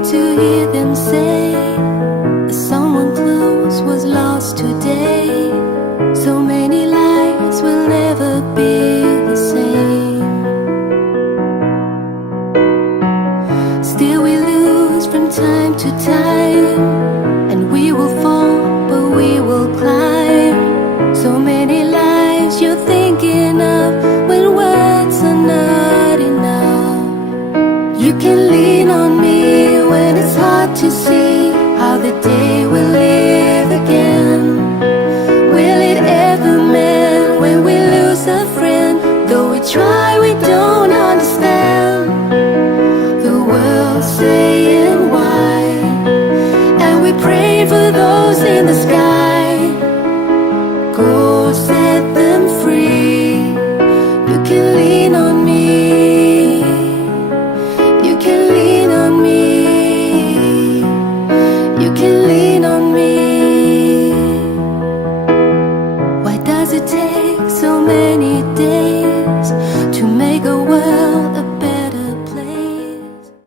long to hear them say that someone close was lost today. So many lives will never be the same. Still we lose from time to time, and we will fall, but we will climb. So many lives you're thinking of when words are not enough. You can lean on me when it's hard to see how the day will live again. Will it ever mend when we lose a friend? Though we try, we don't understand the world saying why, and we pray for those in the sky. Go set them free. You can lean on me. You can lean on me. You can lean on me. Why does it take so many